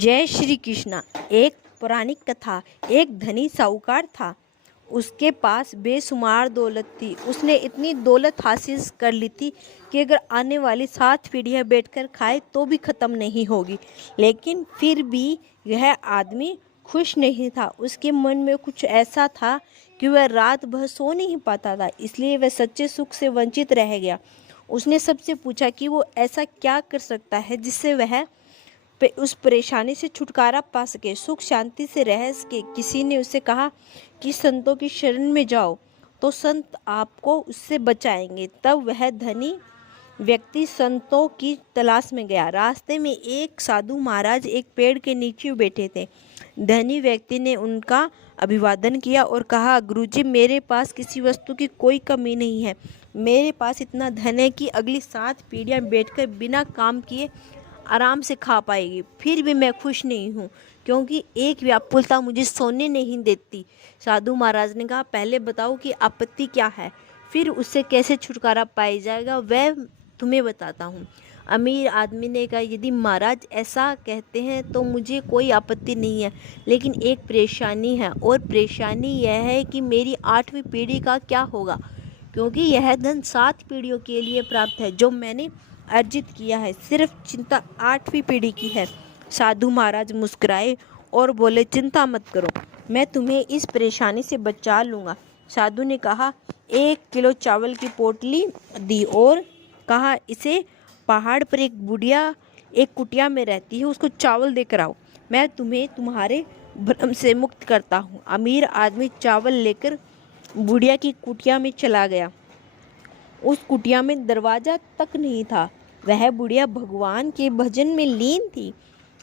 जय श्री कृष्णा। एक पौराणिक कथा। एक धनी साहूकार था। उसके पास बेशुमार दौलत थी। उसने इतनी दौलत हासिल कर ली थी कि अगर आने वाली 7 पीढ़ियां बैठकर खाए तो भी ख़त्म नहीं होगी। लेकिन फिर भी यह आदमी खुश नहीं था। उसके मन में कुछ ऐसा था कि वह रात भर सो नहीं पाता था, इसलिए वह सच्चे सुख से वंचित रह गया। उसने सबसे पूछा कि वो ऐसा क्या कर सकता है जिससे वह उस परेशानी से छुटकारा पा सके, सुख शांति से रह सके। किसी ने उसे कहा कि संतों की शरण में जाओ तो संत आपको उससे बचाएंगे। तब वह धनी व्यक्ति संतों की तलाश में गया। रास्ते में एक साधु महाराज एक पेड़ के नीचे बैठे थे। धनी व्यक्ति ने उनका अभिवादन किया और कहा, गुरुजी, मेरे पास किसी वस्तु की कोई कमी नहीं है। मेरे पास इतना धन है कि अगली 7 पीढ़ियां बैठकर बिना काम किए आराम से खा पाएगी। फिर भी मैं खुश नहीं हूँ क्योंकि एक व्याकुलता मुझे सोने नहीं देती। साधु महाराज ने कहा, पहले बताओ कि आपत्ति क्या है, फिर उससे कैसे छुटकारा पाया जाएगा वह तुम्हें बताता हूँ। अमीर आदमी ने कहा, यदि महाराज ऐसा कहते हैं तो मुझे कोई आपत्ति नहीं है, लेकिन एक परेशानी है, और परेशानी यह है कि मेरी 8वीं पीढ़ी का क्या होगा, क्योंकि यह धन 7 पीढ़ियों के लिए प्राप्त है जो मैंने अर्जित किया है। सिर्फ चिंता 8वीं पीढ़ी की है। साधु महाराज मुस्कुराए और बोले, चिंता मत करो, मैं तुम्हें इस परेशानी से बचा लूँगा। साधु ने कहा, 1 किलो चावल की पोटली दी और कहा, इसे पहाड़ पर एक बुढ़िया एक कुटिया में रहती है, उसको चावल देकर आओ, मैं तुम्हें तुम्हारे भ्रम से मुक्त करता हूँ। अमीर आदमी चावल लेकर बुढ़िया की कुटिया में चला गया। उस कुटिया में दरवाजा तक नहीं था। वह बुढ़िया भगवान के भजन में लीन थी,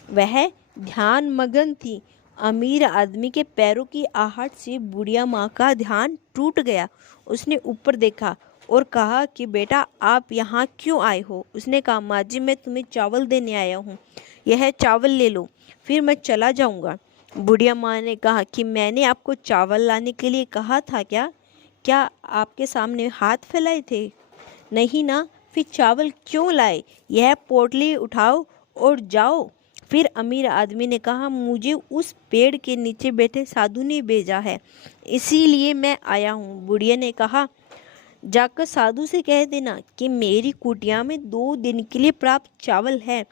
वह ध्यान मगन थी। अमीर आदमी के पैरों की आहट से बुढ़िया माँ का ध्यान टूट गया। उसने ऊपर देखा और कहा कि बेटा, आप यहाँ क्यों आए हो? उसने कहा, माँ जी, मैं तुम्हें चावल देने आया हूँ, यह चावल ले लो, फिर मैं चला जाऊँगा। बुढ़िया माँ ने कहा कि मैंने आपको चावल लाने के लिए कहा था क्या? क्या आपके सामने हाथ फैलाए थे? नहीं ना, फिर चावल क्यों लाए? यह पोटली उठाओ और जाओ। फिर अमीर आदमी ने कहा, मुझे उस पेड़ के नीचे बैठे साधु ने भेजा है, इसीलिए मैं आया हूँ। बुढ़िया ने कहा, जाकर साधु से कह देना कि मेरी कुटिया में 2 दिन के लिए प्राप्त चावल है।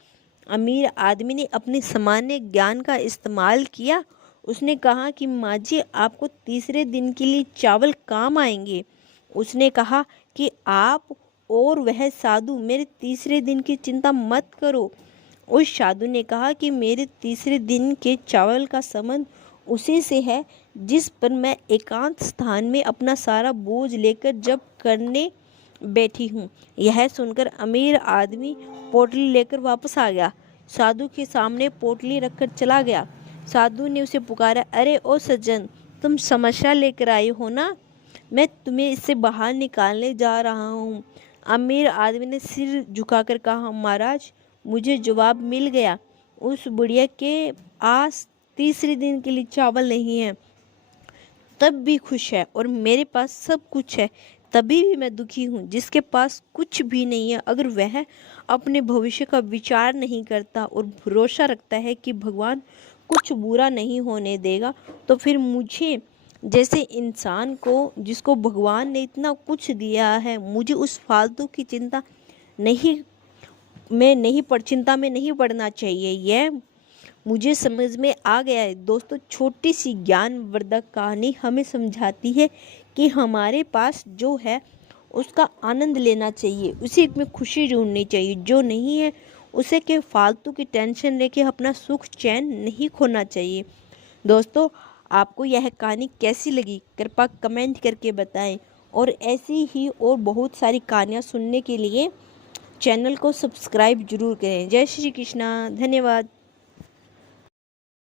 अमीर आदमी ने अपने सामान्य ज्ञान का इस्तेमाल किया। उसने कहा कि माँ जी, आपको तीसरे दिन के लिए चावल काम आएंगे। उसने कहा कि आप और वह साधु मेरे तीसरे दिन की चिंता मत करो। उस साधु ने कहा कि मेरे तीसरे दिन के चावल का संबंध उसी से है जिस पर मैं एकांत स्थान में अपना सारा बोझ लेकर जप करने बैठी हूँ। यह सुनकर अमीर आदमी पोटली लेकर वापस आ गया। साधु के सामने पोटली रखकर चला गया। साधु ने उसे पुकारा, अरे ओ सज्जन, तुम समस्या लेकर आए हो ना? मैं तुम्हें इससे बाहर निकालने जा रहा हूँ। अमीर आदमी ने सिर झुकाकर कहा, महाराज, मुझे जवाब मिल गया। उस बुढ़िया के पास तीसरे दिन के लिए चावल नहीं है, तब भी खुश है, और मेरे पास सब कुछ है, तभी भी मैं दुखी हूँ। जिसके पास कुछ भी नहीं है, अगर वह अपने भविष्य का विचार नहीं करता और भरोसा रखता है कि भगवान कुछ बुरा नहीं होने देगा, तो फिर मुझे जैसे इंसान को, जिसको भगवान ने इतना कुछ दिया है, मुझे उस फालतू की चिंता में नहीं पड़ना चाहिए। यह मुझे समझ में आ गया है। दोस्तों, छोटी सी ज्ञानवर्धक कहानी हमें समझाती है कि हमारे पास जो है उसका आनंद लेना चाहिए, उसी में खुशी ढूंढनी चाहिए। जो नहीं है उसे के फालतू की टेंशन लेके अपना सुख चैन नहीं खोना चाहिए। दोस्तों, आपको यह कहानी कैसी लगी, कृपया कमेंट करके बताएं, और ऐसी ही और बहुत सारी कहानियाँ सुनने के लिए चैनल को सब्सक्राइब जरूर करें। जय श्री कृष्णा। धन्यवाद।